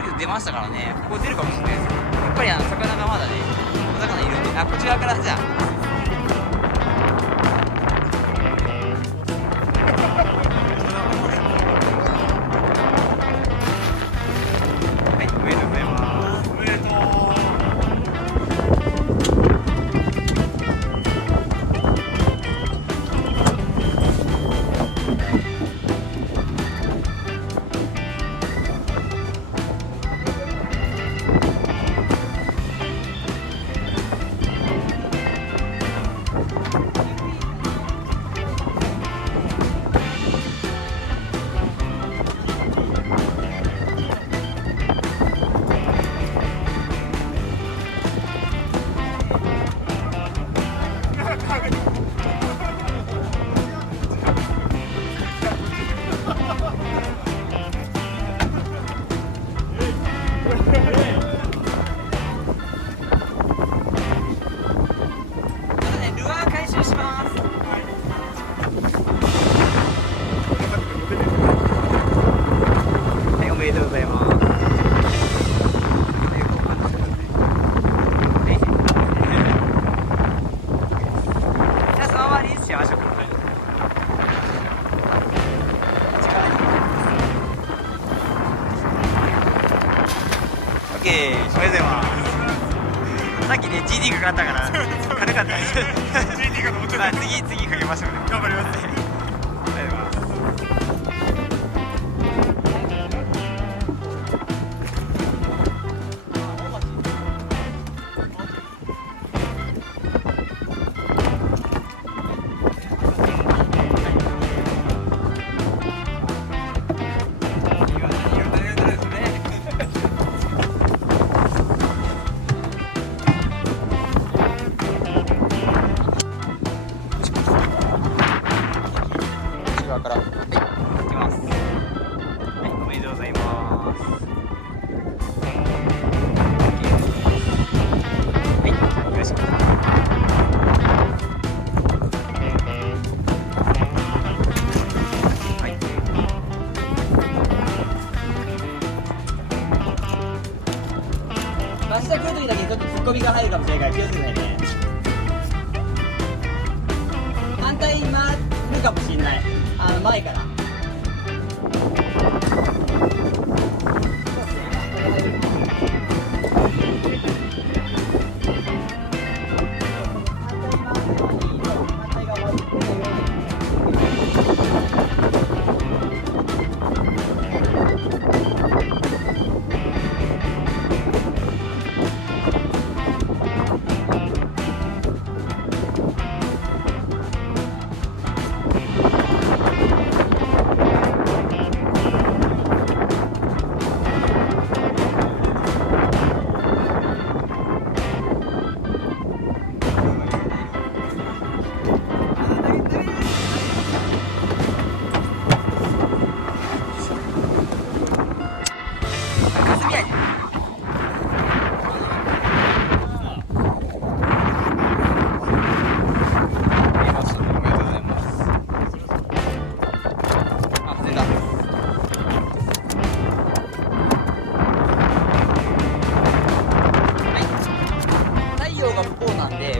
るけど出ましたからね。ここ出るかもしれないです。やっぱり魚がまだね、小魚いるんで、こっち側からじゃあ。おめでとうございます。さっきね GT かかったから軽かったです。GT かと思ってた。次かけましょうね。頑張ります。ありがとうございます。からいきます。はい、おめでとうございます。はい、よいしょ。はい。明日来る時だけちょっとツッコミが入るかもしれないから気をつけてね。反対に回るかもしれない。前から。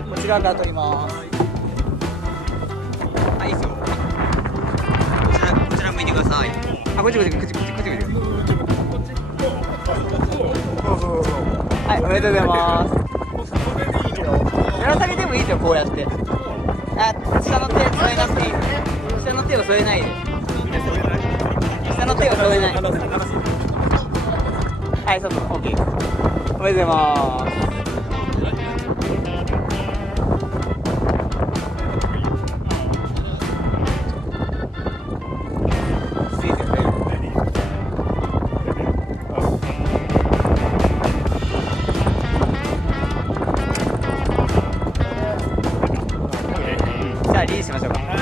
こちらから撮ります。はい、いいですよ。こちら向いてください。あ、こっち向いて。はい、おめでとうございます。やらされてもいいですよ、こうやって。下の手添えなくていい。下の手を添えないで。下の手を添えない。はい、そうそう、OK。おめでとうございます。リリースしましょうか。はい。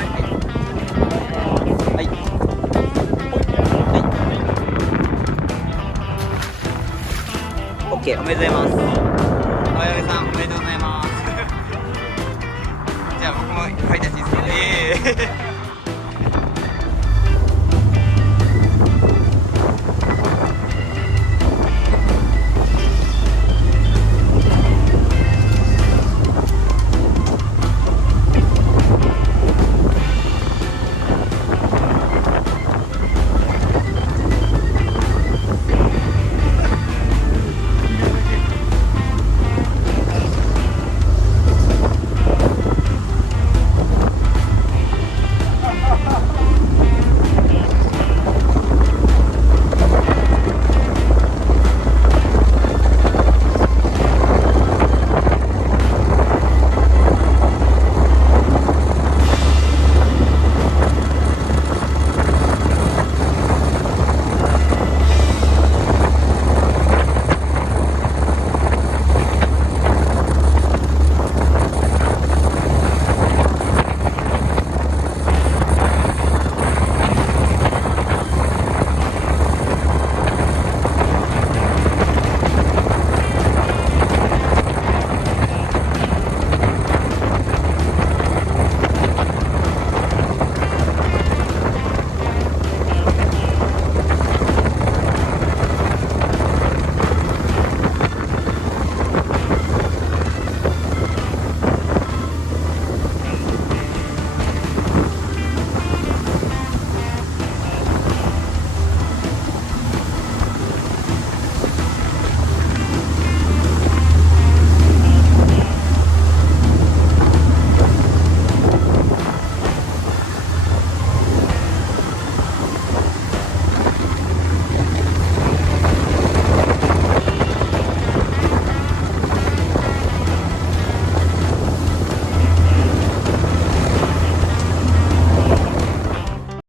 はい。オッケー、おめでとうございます。青柳さん、おめでとうございます。じゃあ僕も書いたやついいですか。